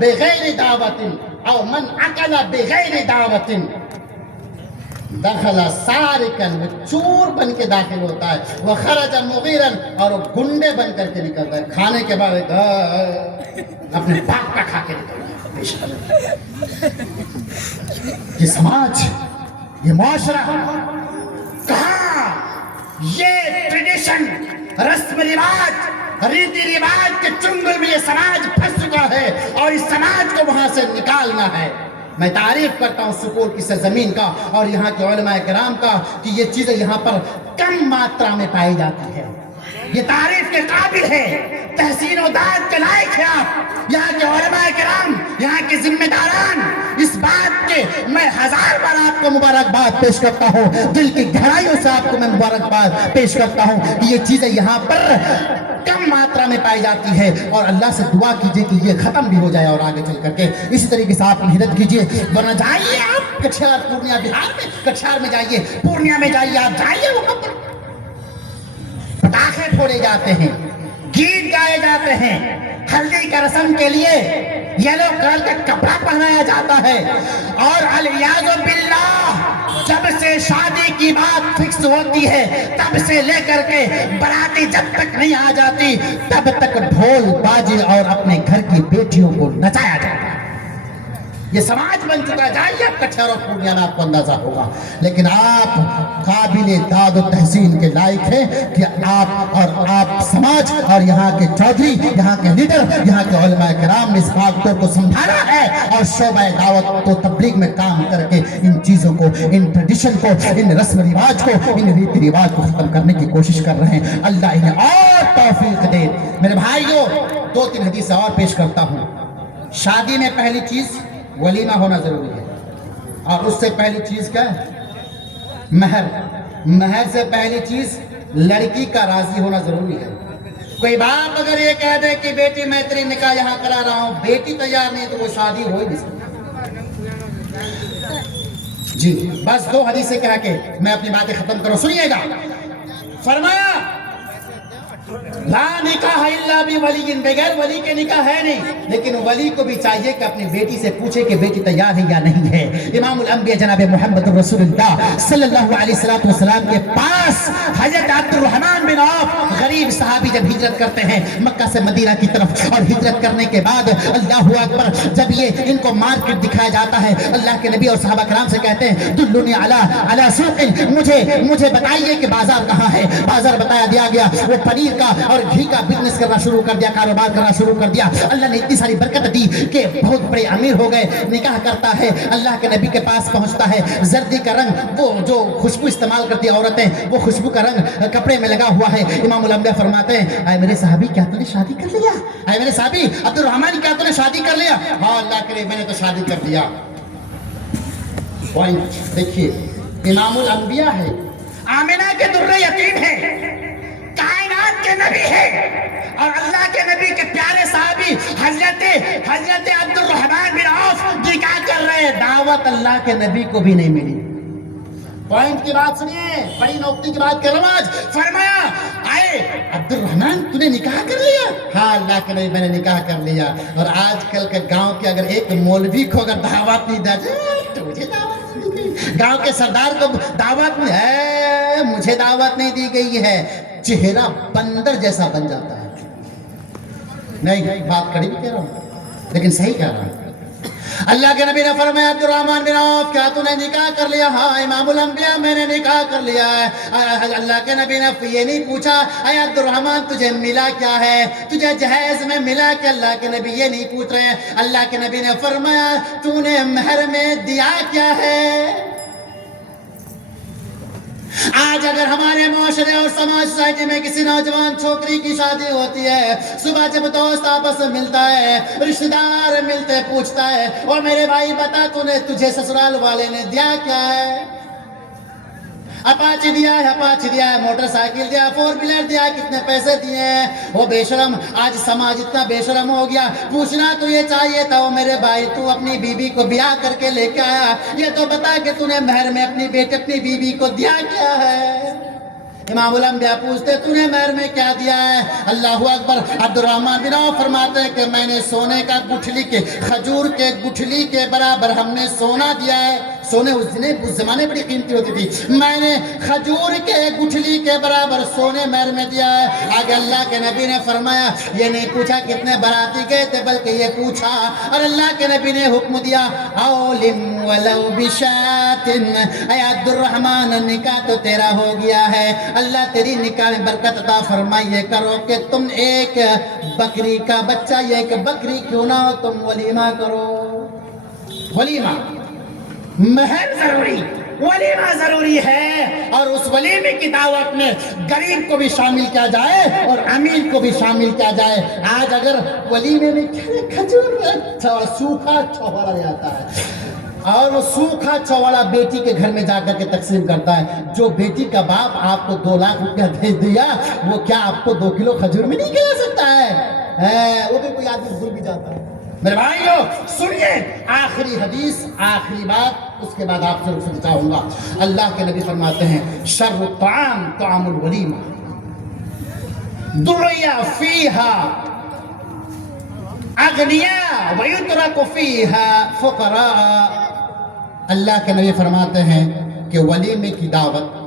بغیر دعوت او من اکل بغیر دعوت دخل سارکن، وہ چور بن کے داخل ہوتا ہے، وہ خرج مغیرن، اور وہ گنڈے بن کر کے نکلتا ہے، کھانے کے بعد اپنے باپ کا کھا کے نکلتا ہے۔ یہ سماج، یہ معاشرہ کہاں یہ ٹریڈیشن، رسم رواج، ریتی رواج کے چنگل میں یہ سماج پھنس چکا ہے، اور اس سماج کو وہاں سے نکالنا ہے۔ میں تعریف کرتا ہوں سپور کی سرزمین کا اور یہاں کے علماء کرام کا کہ یہ چیزیں یہاں پر کم ماترا میں پائی جاتی ہے، یہ تعریف کے قابل ہے، تحسین و داد کے لائق ہے آپ، یہاں کے علماء کرام، یہاں کے ذمہ داران، اس بات کے میں ہزار بار آپ کو مبارکباد پیش کرتا ہوں، دل کی گہرائیوں سے آپ کو میں مبارکباد پیش کرتا ہوں کہ یہ چیزیں یہاں پر کم ماترا میں پائی جاتی ہے، اور اللہ سے دعا کیجئے کہ یہ ختم بھی ہو جائے اور آگے چل کر کے اسی طریقے سے آپ محنت کیجئے، ورنہ جائیے آپ کٹھیار پورنیہ بہار میں، کٹھیار میں جائیے، پورنیہ میں جائیے، آپ جائیے وہاں پر پٹاخے پھوڑے جاتے ہیں، گیت گائے جاتے ہیں، ہلدی کا رسم کے لیے یلو کلر کا کپڑا پہنایا جاتا ہے، اور علیاذ باللہ جب سے شادی کی بات فکس ہوتی ہے تب سے لے کر کے باراتی جب تک نہیں آ جاتی تب تک ڈھول باجے اور اپنے گھر کی بیٹیوں کو نچایا جاتا ہے۔ یہ سماج بن چکا ہے، جائیے آپ کچھر اور پورنیہ میں آپ کو اندازہ ہوگا، لیکن آپ قابل داد و تحسین کے لائق ہیں کہ آپ سماج اور یہاں کے چودھری، یہاں کے لیڈر، یہاں کے علماء کرام نے اس فاکٹور کو سنبھالا ہے اور شعبہ دعوت و تبلیغ میں کام کر کے ان چیزوں کو، ان ٹریڈیشن کو، ان رسم رواج کو، ان ریت رواج کو ختم کرنے کی کوشش کر رہے ہیں۔ اللہ انہیں اور توفیق دے۔ میرے بھائیوں، 2-3 حدیث اور پیش کرتا ہوں۔ شادی میں پہلی چیز ولیمہ ہونا ضروری ہے، اور اس سے پہلی چیز کیا ہے؟ مہر۔ مہر سے پہلی چیز لڑکی کا راضی ہونا ضروری ہے۔ کوئی باپ اگر یہ کہہ دے کہ بیٹی میں تیری نکاح یہاں کرا رہا ہوں، بیٹی تیار نہیں تو وہ شادی ہو ہی نہیں سکتی۔ جی بس 2 حدیثیں کہہ کے میں اپنی باتیں ختم کروں، سنیے گا۔ فرمایا لا نکاح الا بولی، بغیر ولی کے نکاح ہے نہیں، لیکن ولی کو بھی چاہیے کہ اپنی بیٹی سے پوچھے کہ بیٹی تیار ہے یا نہیں ہے۔ امام الانبیاء جناب محمد رسول اللہ صلی اللہ علیہ وسلم کے پاس حضرت عبد الرحمن بن عوف غریب صحابی جب ہجرت کرتے ہیں مکہ سے مدینہ کی طرف، اور ہجرت کرنے کے بعد اللہ اکبر جب یہ ان کو مارکیٹ دکھایا جاتا ہے، اللہ کے نبی اور صحابہ کرام سے کہتے ہیں دلونی علی سوق، مجھے بتائیے کہ بازار کہاں ہے۔ بازار بتایا دیا گیا، وہ پنیر کا اور گھی کا بزنس کرنا شروع کر دیا، کاروبار کرنا شروع کر دیا۔ اللہ نے اتنی ساری برکت دی کہ بہت بڑے امیر ہو گئے۔ نکاح کرتا ہے، اللہ کے نبی کے پاس پہنچتا ہے، زردی کا رنگ، وہ جو خوشبو استعمال کرتی عورتیں، وہ خوشبو کا رنگ کپڑے میں لگا ہوا ہے۔ امام الانبیاء فرماتے ہیں اے میرے صحابی کیا تو نے شادی کر لیا؟ اے میرے صحابی عبد الرحمن کیا تو نے شادی کر لیا؟ ہاں اللہ کے نبی میں نے تو شادی کر لیا۔ پوائنٹ دیکھیے، امام الانبیاء ہے، آمنہ کے درِ یتیم ہے، کائنات کے نبی ہے، اور اللہ کے نبی کے پیارے صحابی حضرت عبد الرحمن بن عوف نکاح کر رہے ہیں، دعوت اللہ کے نبی کو بھی نہیں ملی۔ پوائنٹ کی بات سنیے، بڑی نوکتی کی بات کر رہا ہوں آج۔ فرمایا آئے عبد الرحمن تو نے نکاح کر لیا؟ ہاں اللہ کے نبی میں نے نکاح کر لیا۔ اور آج کل کے گاؤں کے اگر ایک مولوی کو اگر دعوت نہیں دیا جائے تو مجھے دعوت نہیں دی، گاؤں کے سردار کو دعوت نہیں ہے، مجھے دعوت نہیں دی گئی ہے، چہرہ بندر جیسا بن جاتا ہے۔ نہیں بات کڑی بھی کہہ رہا ہوں لیکن صحیح کہہ رہا ہوں۔ اللہ کے نبی نے فرمایا عبد الرحمن بن عوف کیا تو نے نکاح کر لیا؟ ہاں امام الانبیاء میں نے نکاح کر لیا ہے۔ اللہ کے نبی نے یہ نہیں پوچھا اے عبد الرحمن تجھے ملا کیا ہے، تجھے جہیز میں ملا کہ اللہ کے نبی یہ نہیں پوچھ رہے ہیں۔ اللہ کے نبی نے فرمایا تو نے مہر میں دیا کیا ہے؟ آج اگر ہمارے معاشرے اور سماج سوسائٹی میں کسی نوجوان چھوکری کی شادی ہوتی ہے، صبح جب دوست آپس میں ملتا ہے، رشتہ دار ملتے پوچھتا ہے اور میرے بھائی بتا تجھے سسرال والے نے دیا کیا ہے؟ اپاچی دیا ہے، موٹر سائیکل دیا، 4 ویلر دیا، کتنے پیسے دیے ہیں؟ وہ بے شرم، آج سماج اتنا بے شرم ہو گیا، پوچھنا تو یہ چاہیے تھا وہ میرے بھائی تو اپنی بیوی کو بیاہ کر کے لے کے آیا، یہ تو بتا کہ تو نے مہر میں اپنی بیٹی اپنی بیوی کو دیا کیا ہے؟ امام الانبیاء پوچھتے تُونے مہر میں کیا دیا ہے؟ اللہ اکبر. عبدالرحمن بن عوف فرماتے ہیں کہ میں نے سونے کا گٹھلی کے کھجور کے گٹھلی کے برابر ہم نے سونا دیا ہے. سونے اس زمانے بڑی قیمتی ہوتی تھی. میں نے کھجور کے گٹھلی کے برابر سونے مہر میں دیا ہے. آگے اللہ کے نبی نے فرمایا یہ نہیں پوچھا کتنے باراتی گئے تھے بلکہ یہ پوچھا اور اللہ کے نبی نے حکم دیا اولم ولو بشات. اے عبدالرحمن نکاح تو تیرا ہو گیا ہے, اللہ تیری نکاح میں برکت عطا فرمائیے کرو کہ تم ایک بکری کا بچہ یا ایک بکری کیوں نہ ہو تم ولیمہ کرو. ولیمہ مہر ضروری, ولیمہ ضروری ہے, اور اس ولیمے کی دعوت میں غریب کو بھی شامل کیا جائے اور امیر کو بھی شامل کیا جائے. آج اگر ولیمے میں کھجور سوکھا چھوڑا جاتا ہے اور وہ سوکھا چھوڑا بیٹی کے گھر میں جا کر کے تقسیم کرتا ہے. جو بیٹی کا باپ آپ کو 2 لاکھ روپیہ دے دیا وہ کیا آپ کو 2 کلو کھجور میں نہیں کھلا سکتا ہے؟ وہ بھی کوئی آدمی بھول بھی جاتا ہے. میرے بھائیو سنیے, آخری حدیث, آخری بات, اس کے بعد آپ سے رخصت چاہوں گا. اللہ کے نبی فرماتے ہیں شر الطعام طعام الولیمہ دعی فیہا اغنیاء ویترک فیہا فقراء. اللہ کے نبی فرماتے ہیں کہ ولیمے کی دعوت